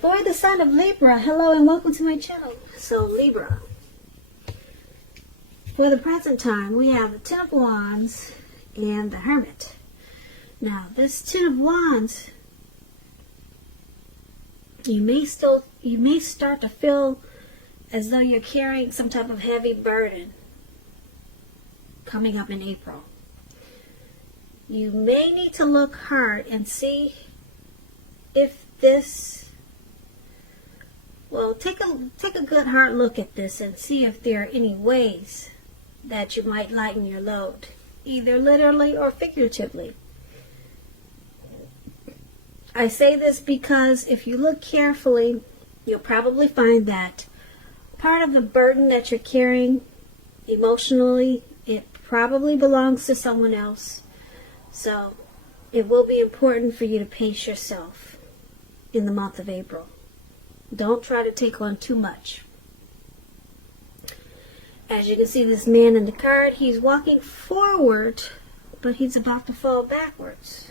For the sign of Libra, hello and welcome to my channel. So Libra, for the present time, we have the Ten of Wands and the Hermit. Now, this Ten of Wands, you may start to feel as though you're carrying some type of heavy burden coming up in April. You may need to look hard and see if this, well, take a good hard look at this and see if there are any ways that you might lighten your load, either literally or figuratively. I say this because if you look carefully, you'll probably find that part of the burden that you're carrying emotionally, it probably belongs to someone else. So it will be important for you to pace yourself in the month of April. Don't try to take on too much. As you can see, this man in the card, he's walking forward, but he's about to fall backwards.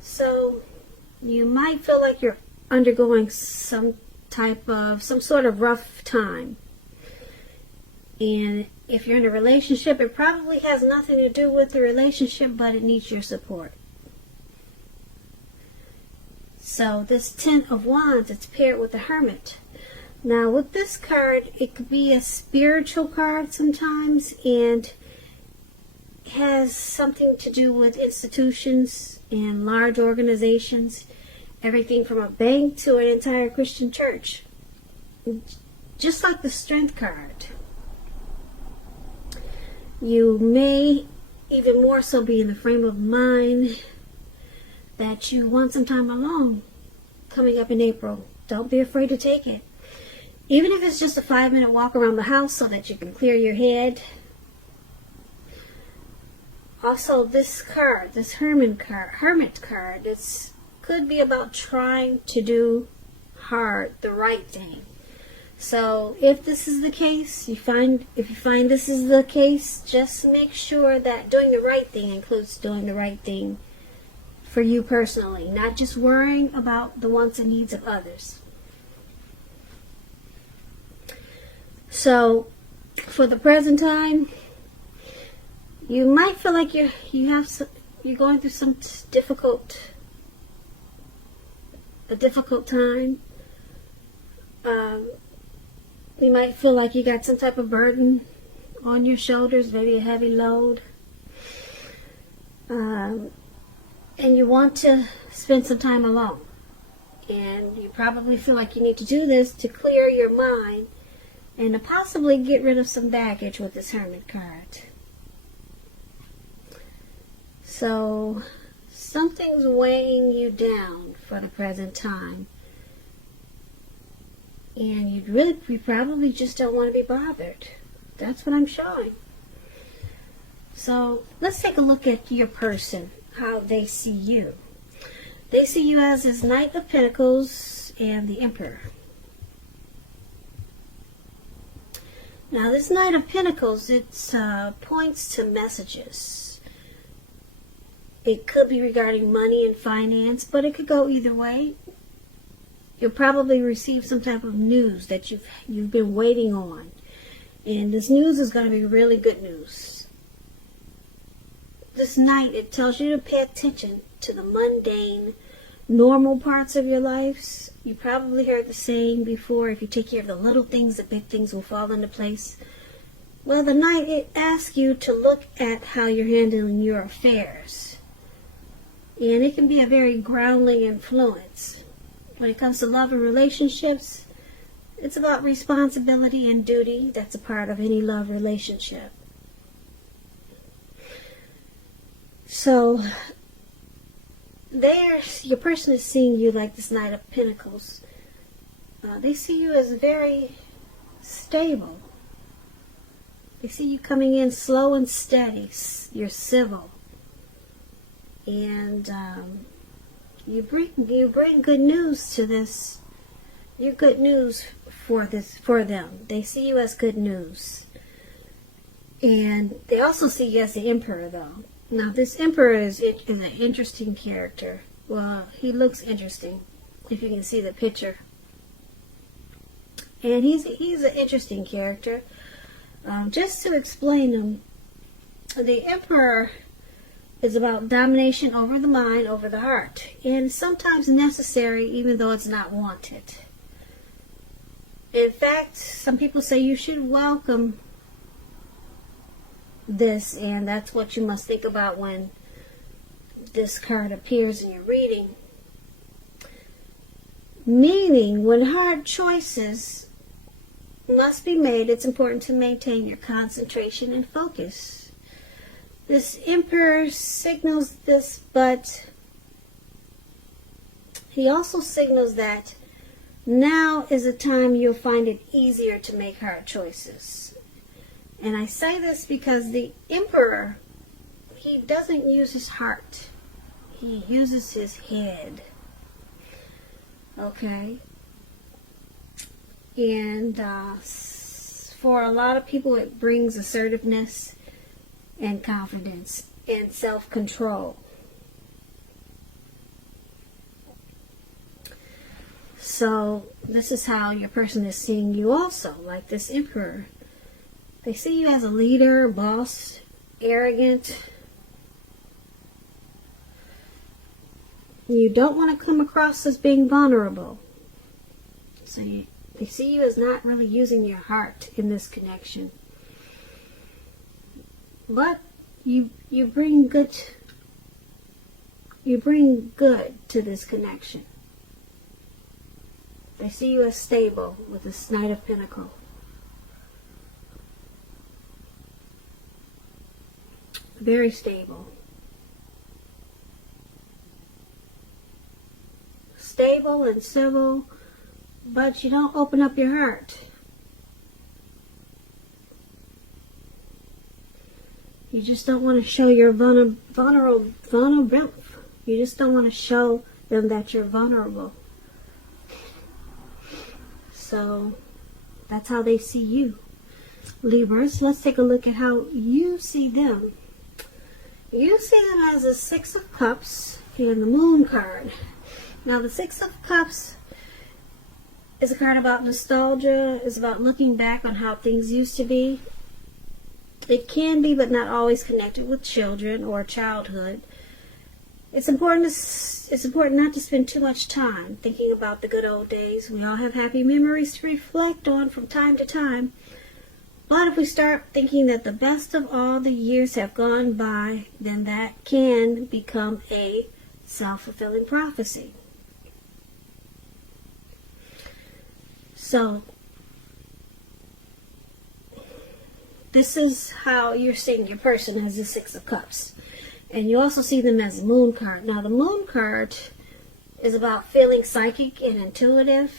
So you might feel like you're undergoing some sort of rough time. And if you're in a relationship, it probably has nothing to do with the relationship, but it needs your support. So this Ten of Wands, it's paired with the Hermit. Now with this card, it could be a spiritual card sometimes, and has something to do with institutions and large organizations, everything from a bank to an entire Christian church. Just like the Strength card. You may even more so be in the frame of mind that you want some time alone coming up in April. Don't be afraid to take it. Even if it's just a 5-minute walk around the house so that you can clear your head. Also, this card, this Hermit card, it could be about trying to do the right thing. So if this is the case, if you find this is the case, just make sure that doing the right thing includes doing the right thing for you personally, not just worrying about the wants and needs of others. So for the present time, you might feel like you're going through some a difficult time. You might feel like you got some type of burden on your shoulders, maybe a heavy load. And you want to spend some time alone. And you probably feel like you need to do this to clear your mind and to possibly get rid of some baggage with this Hermit card. So something's weighing you down for the present time. And you probably just don't want to be bothered. That's what I'm showing. So let's take a look at your person, how they see you. They see you as this Knight of Pentacles and the Emperor. Now this Knight of Pentacles, it points to messages. It could be regarding money and finance, but it could go either way. You'll probably receive some type of news that you've been waiting on. And this news is going to be really good news. This Knight, it tells you to pay attention to the mundane, normal parts of your lives. You probably heard the saying before, if you take care of the little things, the big things will fall into place. Well, the Knight, it asks you to look at how you're handling your affairs. And it can be a very grounding influence. When it comes to love and relationships, it's about responsibility and duty. That's a part of any love relationship. So, your person is seeing you like this Knight of Pentacles. They see you as very stable. They see you coming in slow and steady. You're civil. And you bring good news to this. You're good news for them. They see you as good news. And they also see you as the Emperor, though. Now, this Emperor is an interesting character. Well, he looks interesting. if you can see the picture. And he's an interesting character. Just to explain him, the Emperor is about domination over the mind, over the heart, and sometimes necessary even though it's not wanted. In fact, some people say you should welcome this, and that's what you must think about when this card appears in your reading. Meaning, when hard choices must be made, it's important to maintain your concentration and focus. This Emperor signals this, but he also signals that now is a time you'll find it easier to make hard choices. And I say this because the Emperor, he doesn't use his heart. He uses his head. Okay? And for a lot of people, it brings assertiveness and confidence and self-control. So this is how your person is seeing you also, like this Emperor. They see you as a leader, boss, arrogant. You don't want to come across as being vulnerable. So they see you as not really using your heart in this connection. But you bring good to this connection. They see you as stable with this Knight of Pentacles. Very stable. Stable and civil, but you don't open up your heart. You just don't want to show your vulnerable. You just don't want to show them that you're vulnerable. So that's how they see you, Libras. Let's take a look at how you see them. You see them as a Six of Cups and the Moon card. Now the Six of Cups is a card about nostalgia. It's about looking back on how things used to be. It can be, but not always, connected with children or childhood. It's important not to spend too much time thinking about the good old days. We all have happy memories to reflect on from time to time. But if we start thinking that the best of all the years have gone by, then that can become a self-fulfilling prophecy. So, this is how you're seeing your person, as the Six of Cups. And you also see them as the Moon card. Now, the Moon card is about feeling psychic and intuitive.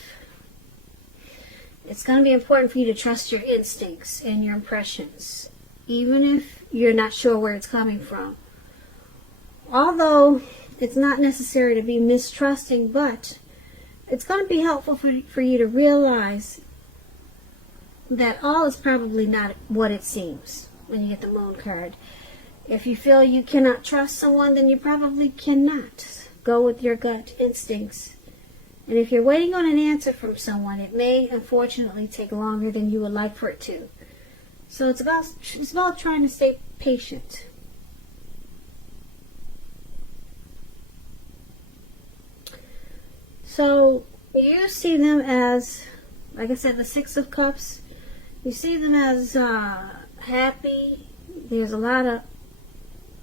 It's going to be important for you to trust your instincts and your impressions, even if you're not sure where it's coming from. Although it's not necessary to be mistrusting, but it's going to be helpful for you to realize that all is probably not what it seems when you get the Moon card. If you feel you cannot trust someone, then you probably cannot. Go with your gut instincts. And if you're waiting on an answer from someone, it may unfortunately take longer than you would like for it to. So it's about trying to stay patient. So you see them as, like I said, the Six of Cups. You see them as happy. There's a lot of,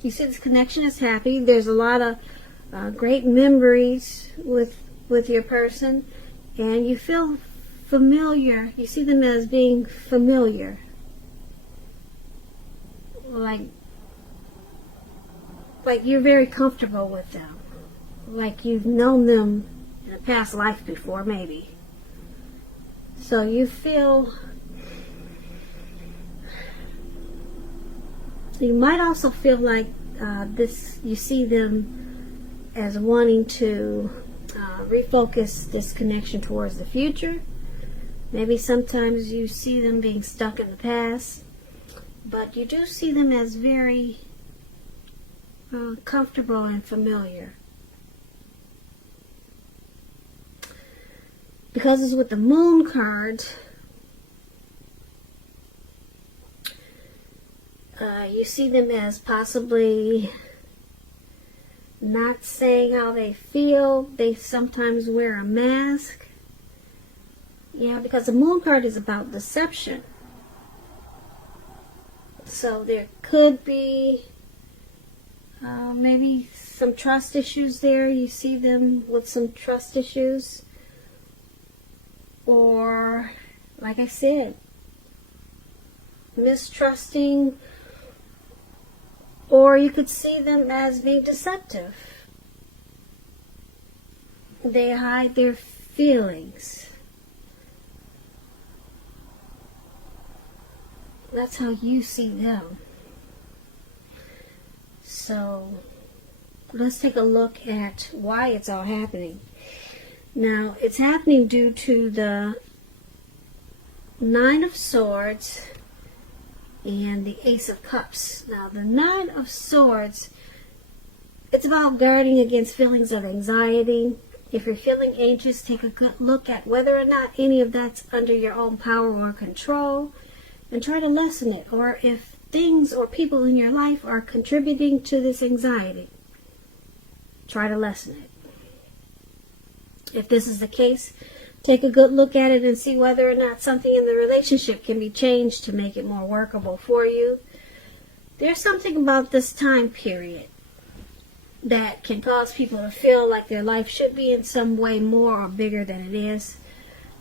you see this connection is happy. There's a lot of great memories with your person, and you feel familiar. You see them as being familiar, like you're very comfortable with them, like you've known them in a past life before, maybe. So you feel, you might also feel like you see them as wanting to refocus this connection towards the future. Maybe sometimes you see them being stuck in the past, but you do see them as very comfortable and familiar. because it's with the moon card, you see them as possibly not saying how they feel. They sometimes wear a mask. Yeah, because the moon card is about deception. So there could be maybe some trust issues there. You see them with some trust issues. Or, like I said, mistrusting. Or you could see them as being deceptive. They hide their feelings. That's how you see them. So, let's take a look at why it's all happening. Now, it's happening due to the Nine of Swords and the Ace of Cups. Now, the Nine of Swords, it's about guarding against feelings of anxiety. If you're feeling anxious, take a good look at whether or not any of that's under your own power or control, and try to lessen it. Or if things or people in your life are contributing to this anxiety, try to lessen it. If this is the case, take a good look at it and see whether or not something in the relationship can be changed to make it more workable for you. There's something about this time period that can cause people to feel like their life should be in some way more or bigger than it is.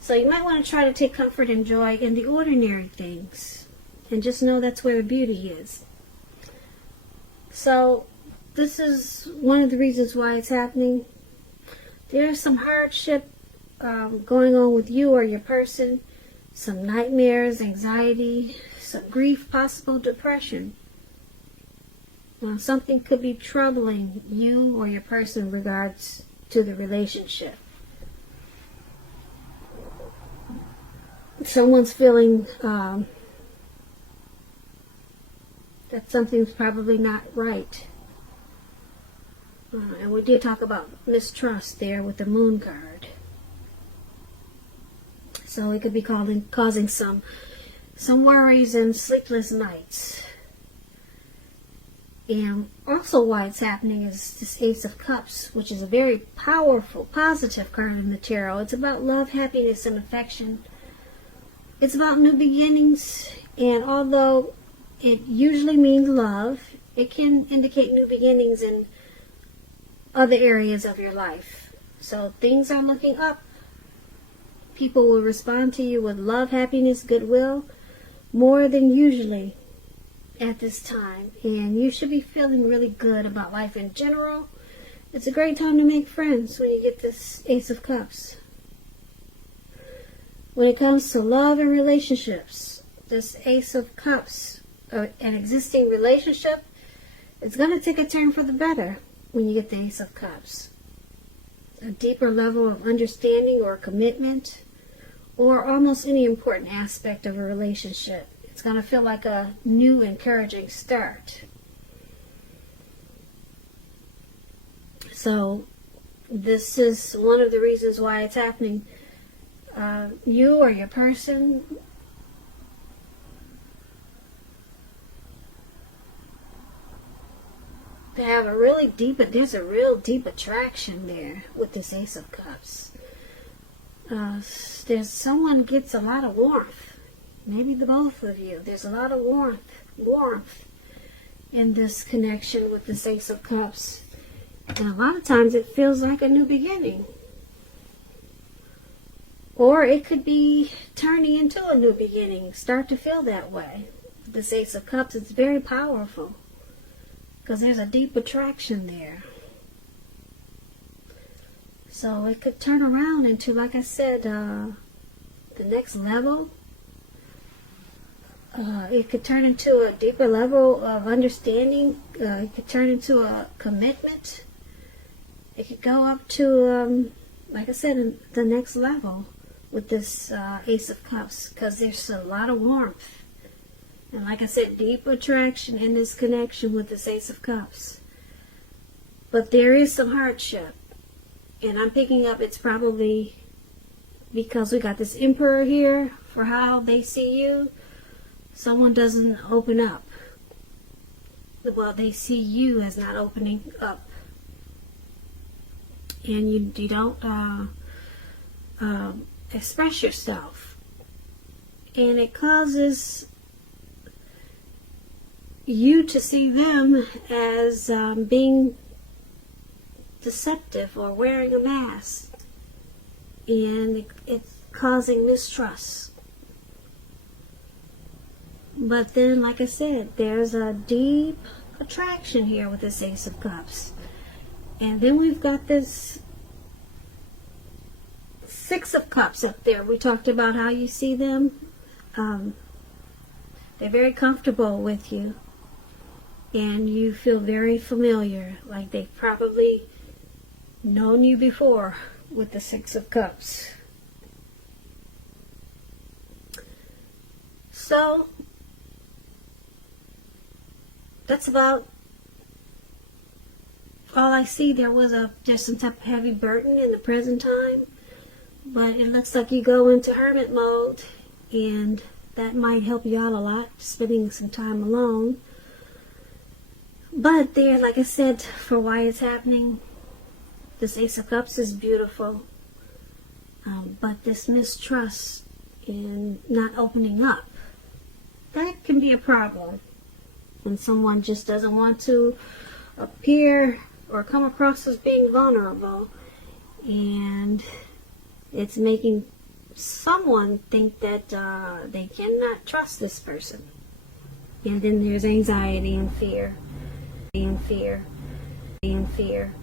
So you might want to try to take comfort and joy in the ordinary things. And just know that's where the beauty is. So this is one of the reasons why it's happening. There's some hardship going on with you or your person. Some nightmares, anxiety, some grief, possible depression. Something could be troubling you or your person in regards to the relationship. Someone's feeling that something's probably not right. And we did talk about mistrust there with the moon card. So it could be causing some worries and sleepless nights. And also why it's happening is this Ace of Cups, which is a very powerful, positive card in the tarot. It's about love, happiness, and affection. It's about new beginnings. And although it usually means love, it can indicate new beginnings in other areas of your life. So things are looking up. People will respond to you with love, happiness, goodwill, more than usually at this time. And you should be feeling really good about life in general. It's a great time to make friends when you get this Ace of Cups. When it comes to love and relationships, this Ace of Cups, an existing relationship, it's going to take a turn for the better when you get the Ace of Cups. A deeper level of understanding or commitment, or almost any important aspect of a relationship. It's going to feel like a new, encouraging start. So, this is one of the reasons why it's happening. You or your person they have a really deep, there's a real deep attraction there with this Ace of Cups. There's someone gets a lot of warmth. Maybe the both of you. There's a lot of warmth in this connection with this Ace of Cups. And a lot of times it feels like a new beginning. Or it could be turning into a new beginning. Start to feel that way. This Ace of Cups, it's very powerful. Because there's a deep attraction there. So it could turn around into, like I said, the next level. It could turn into a deeper level of understanding. It could turn into a commitment. It could go up to, like I said, the next level with this Ace of Cups. Because there's a lot of warmth. And like I said, deep attraction in this connection with this Ace of Cups. But there is some hardship. And I'm picking up it's probably because we got this emperor here for how they see you. Someone doesn't open up. Well, they see you as not opening up. And you don't express yourself. And it causes you to see them as being deceptive or wearing a mask. And it's causing mistrust. But then, like I said, there's a deep attraction here with this Ace of Cups. And then we've got this Six of Cups up there. We talked about how you see them. They're very comfortable with you. And you feel very familiar, like they've probably known you before with the Six of Cups. So, that's about all I see. There's some type of heavy burden in the present time, but it looks like you go into hermit mode, and that might help you out a lot, spending some time alone. But there, like I said, for why it's happening, this Ace of Cups is beautiful, but this mistrust and not opening up, that can be a problem. When someone just doesn't want to appear or come across as being vulnerable, and it's making someone think that they cannot trust this person. And then there's anxiety and fear, and fear, and fear.